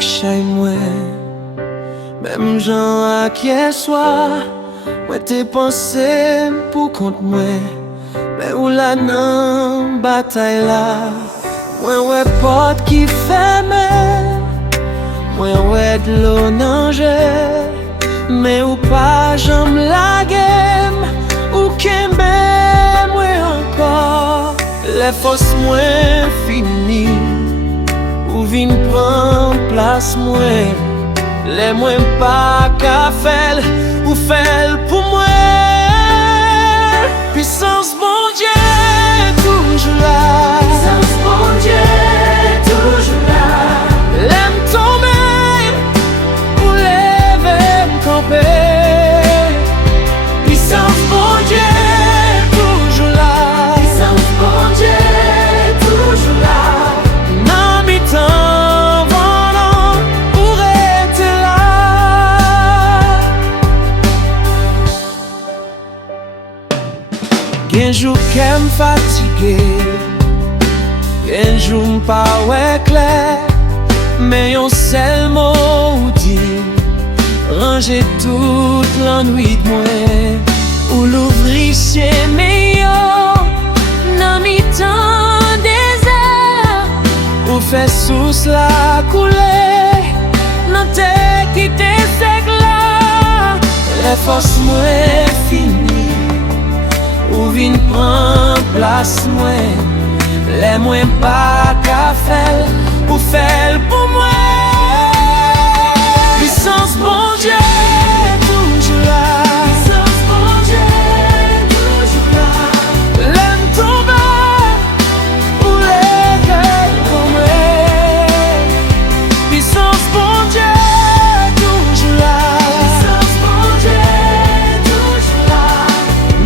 ak chay mwen. Même jan ak hier soir, mwen te pense pou kont mwen. Men ou la nan batay la, mwen wè pot ki feme, mwen wè d'lo nan jè. Men ou pa jam lagem, ou kembe mwen ankor. Le fos mwen fini, ou vin pran plas mwen. Le mwen pa ka fel, ou fel pou mwen. Puissance bon Dieu, toujours là. Puissance bon Dieu, toujours là. L'aime tomber, ou lever m'camper. Puissance bon Dieu, toujours là. Puissance bon Dieu, toujours là. Nan mi tan vanan, ou rete là. Gen jou kem fatige, gen jou m'pa wè kler. Men yon sel mot ou di, range tout l'ennui d'mwen. Ou l'ouvri chez meyo, nan mi tan désert. Ou fè sous la koule, nan te ki te sek la. Le fos mwen fini, ou vin pran plas mwen. Le mwen pa ka fel, ou fel pou mwen. Puissance bon Dieu, toujours là. Puissance bon Dieu, toujours là. L'aime tomber, ou lever m'camper. Puissance bon Dieu, toujours là. Puissance bon Dieu, toujours là.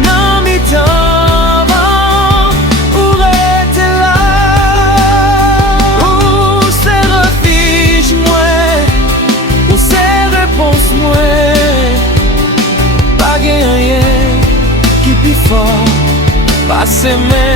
Nan mi tan van, ou rete là. Ou se refuge mwen, ou se repons mwen. Pa gen rien ki pi fort, pa se men